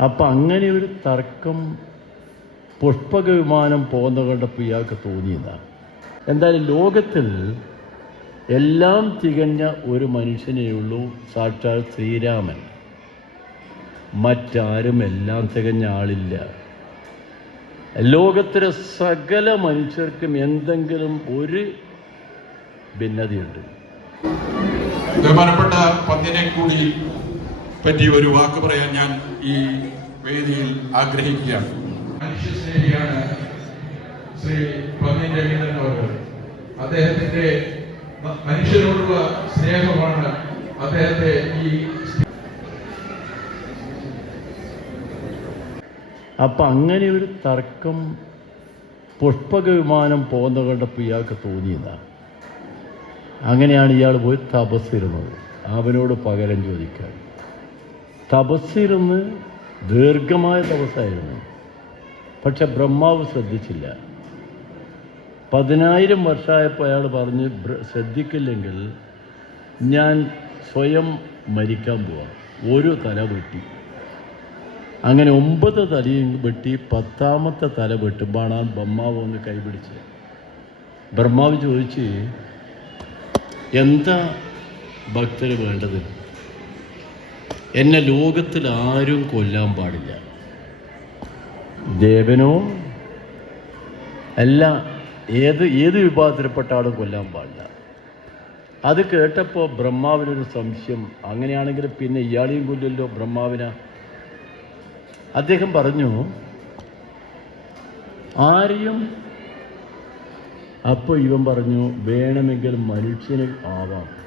അപ്പം അങ്ങനെ ഒരു തർക്കം പുഷ്പക വിമാനം പോകുന്ന കണ്ടപ്പോൾ ഇയാൾക്ക് തോന്നിയതാണ് എന്തായാലും ലോകത്തിൽ എല്ലാം തികഞ്ഞ ഒരു മനുഷ്യനേ ഉള്ളൂ സാക്ഷാൽ ശ്രീരാമൻ. മറ്റാരും എല്ലാം തികഞ്ഞ ആളില്ല. ലോകത്തിലെ സകല മനുഷ്യർക്കും എന്തെങ്കിലും ഒരു ഭിന്നതയുണ്ട്. ബഹുമാനപ്പെട്ട പന്തിനെ കൂടി പറ്റി ഒരു വാക്ക് പറയാൻ ഞാൻ ഈ വേദിയിൽ ആഗ്രഹിക്കുകയാണ്. മനുഷ്യസ്നേഹിയാണ് ശ്രീ പന്നി രവീന്ദ്രൻ അവർ അദ്ദേഹത്തിന്റെ മനുഷ്യരോടുള്ള സ്നേഹമാണ് അദ്ദേഹത്തെ ഈ അപ്പം അങ്ങനെ ഒരു തർക്കം പുഷ്പക വിമാനം പോകുന്ന കണ്ടപ്പോൾ ഇയാൾക്ക് തോന്നിയതാണ് അങ്ങനെയാണ് ഇയാൾ പോയി തപസ്സിരുന്നത് അവനോട് പകരം ചോദിക്കാൻ. തപസ്സിരുന്ന് ദീർഘമായ തപസ്സായിരുന്നു. പക്ഷെ ബ്രഹ്മാവ് ശ്രദ്ധിച്ചില്ല. പതിനായിരം വർഷമായപ്പോൾ അയാൾ പറഞ്ഞ് ശ്രദ്ധിക്കില്ലെങ്കിൽ ഞാൻ സ്വയം മരിക്കാൻ പോവാം. ഒരു തല വെട്ടി. അങ്ങനെ ഒമ്പത് തലയും വെട്ടി പത്താമത്തെ തല വെട്ടുമ്പോഴാണ് ബ്രഹ്മാവ് ഒന്ന് കൈപിടിച്ച് ബ്രഹ്മാവ് ചോദിച്ച് എന്താ ഭക്തന് വേണ്ടത്? എന്നെ ലോകത്തിൽ ആരും കൊല്ലാൻ പാടില്ല. ദേവനോ? അല്ല ഏത് ഏത് വിഭാഗത്തിൽപ്പെട്ട ആളും കൊല്ലാൻ പാടില്ല. അത് കേട്ടപ്പോൾ ബ്രഹ്മാവിനൊരു സംശയം. അങ്ങനെയാണെങ്കിൽ പിന്നെ ഇയാളെയും കൊല്ലല്ലോ ബ്രഹ്മാവിന. അദ്ദേഹം പറഞ്ഞു ആരെയും അപ്പോൾ ഇവൻ പറഞ്ഞു വേണമെങ്കിൽ മനുഷ്യന് ആവാം.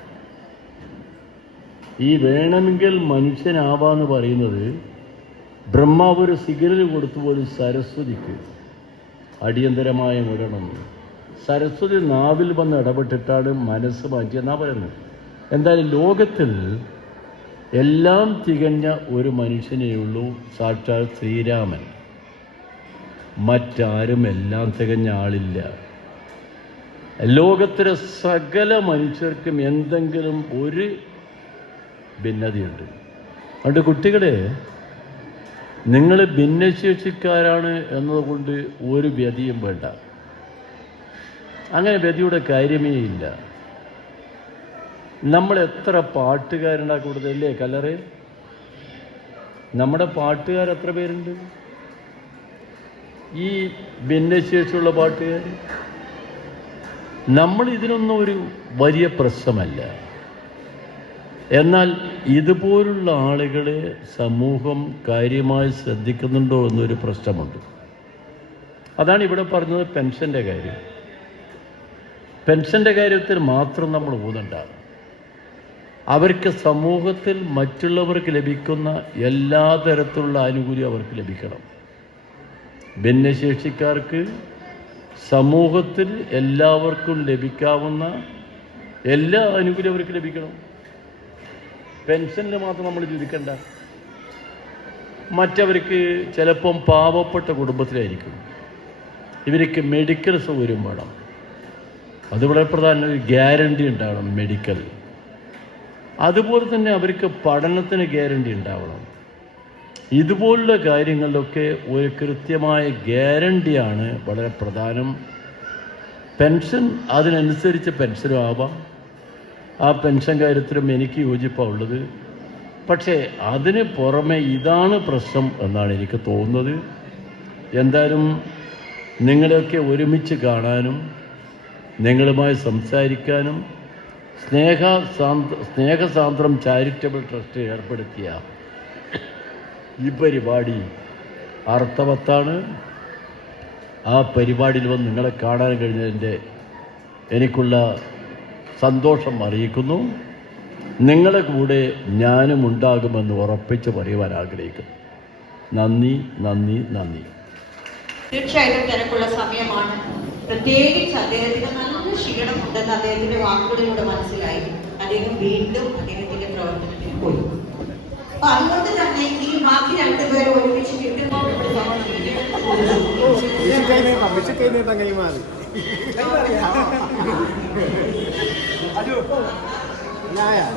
ഈ വേണമെങ്കിൽ മനുഷ്യനാവാന്ന് പറയുന്നത് ബ്രഹ്മാവ് ഒരു സിഗ്നൽ കൊടുത്തു പോലും സരസ്വതിക്ക് അടിയന്തരമായ വിടണം. സരസ്വതി നാവിൽ വന്ന് ഇടപെട്ടിട്ടാണ് മനസ്സ് മാറ്റിയെന്നാ പറയുന്നത്. എന്തായാലും ലോകത്തിൽ എല്ലാം തികഞ്ഞ ഒരു മനുഷ്യനേ ഉള്ളൂ സാക്ഷാൽ ശ്രീരാമൻ. മറ്റാരും എല്ലാം തികഞ്ഞ ആളില്ല. ലോകത്തിലെ സകല മനുഷ്യർക്കും എന്തെങ്കിലും ഒരു ഭിന്നതയുണ്ട്. അതുകൊണ്ട് കുട്ടികളെ നിങ്ങൾ ഭിന്നശേഷിക്കാരാണ് എന്നതുകൊണ്ട് ഒരു വ്യതിയും വേണ്ട. അങ്ങനെ വ്യതിയുടെ കാര്യമേ ഇല്ല. നമ്മൾ എത്ര പാട്ടുകാരുണ്ടാ കൂടുതലല്ലേ കലറ് നമ്മുടെ പാട്ടുകാർ എത്ര പേരുണ്ട്? ഈ ഭിന്നശേഷിയുള്ള പാട്ടുകാർ? നമ്മൾ ഇതിനൊന്നും ഒരു വലിയ പ്രശ്നമല്ല. എന്നാൽ ഇതുപോലുള്ള ആളുകളെ സമൂഹം കാര്യമായി ശ്രദ്ധിക്കുന്നുണ്ടോ എന്നൊരു പ്രശ്നമുണ്ട്. അതാണ് ഇവിടെ പറഞ്ഞത് പെൻഷന്റെ കാര്യം. പെൻഷന്റെ കാര്യത്തിൽ മാത്രം നമ്മൾ ഊന്നണ്ട അവർക്ക് സമൂഹത്തിൽ മറ്റുള്ളവർക്ക് ലഭിക്കുന്ന എല്ലാ തരത്തിലുള്ള ആനുകൂല്യം അവർക്ക് ലഭിക്കണം. ഭിന്നശേഷിക്കാർക്ക് സമൂഹത്തിൽ എല്ലാവർക്കും ലഭിക്കാവുന്ന എല്ലാ ആനുകൂല്യം അവർക്ക് ലഭിക്കണം. പെൻഷനിൽ മാത്രം നമ്മൾ ചുരുക്കണ്ട മറ്റവർക്ക് ചിലപ്പം പാവപ്പെട്ട കുടുംബത്തിലായിരിക്കും. ഇവർക്ക് മെഡിക്കൽ സൗകര്യം വേണം. അത് വളരെ പ്രധാന ഒരു ഗ്യാരണ്ടി ഉണ്ടാവണം മെഡിക്കൽ അതുപോലെ തന്നെ അവർക്ക് പഠനത്തിന് ഗ്യാരണ്ടി ഉണ്ടാവണം. ഇതുപോലുള്ള കാര്യങ്ങളിലൊക്കെ ഒരു കൃത്യമായ ഗ്യാരണ്ടിയാണ് വളരെ പ്രധാനം. പെൻഷൻ അതിനനുസരിച്ച് പെൻഷനും ആവാം. ആ പെൻഷൻ കാര്യത്തിലും എനിക്ക് യോജിപ്പാണ് ഉള്ളത്. പക്ഷേ അതിന് പുറമെ ഇതാണ് പ്രശ്നം എന്നാണ് എനിക്ക് തോന്നുന്നത്. എന്തായാലും നിങ്ങളെയൊക്കെ ഒരുമിച്ച് കാണാനും നിങ്ങളുമായി സംസാരിക്കാനും സ്നേഹ സാന്ത സ്നേഹസാന്ദ്രം ചാരിറ്റബിൾ ട്രസ്റ്റ് ഏർപ്പെടുത്തിയ ഈ പരിപാടി അർത്ഥവത്താണ്. ആ പരിപാടിയിൽ വന്ന് നിങ്ങളെ കാണാൻ കഴിഞ്ഞതിന്റെ എനിക്കുള്ള സന്തോഷം അറിയിക്കുന്നു. നിങ്ങളെ കൂടെ ഞാനും ഉണ്ടാകുമെന്ന് ഉറപ്പിച്ച് പറയുവാൻ ആഗ്രഹിക്കുന്നു. നന്ദി നന്ദി നന്ദി. തീർച്ചയായിട്ടും തിരക്കുള്ള സമയമാണ്. പ്രത്യേകിച്ച് അദ്ദേഹത്തിന് നല്ല ക്ഷീണമുണ്ടെന്ന് അദ്ദേഹത്തിന്റെ വാക്കുകളിലൂടെ മനസ്സിലായി. അദ്ദേഹം വീണ്ടും അദ്ദേഹത്തിന്റെ പ്രവർത്തനത്തിൽ പോയി. അപ്പൊ അതുകൊണ്ട് തന്നെ ഈ ബാക്കി രണ്ടുപേരും ഒരുമിച്ച് കിട്ടുമ്പോൾ 哎呀厉害啊！就是呀！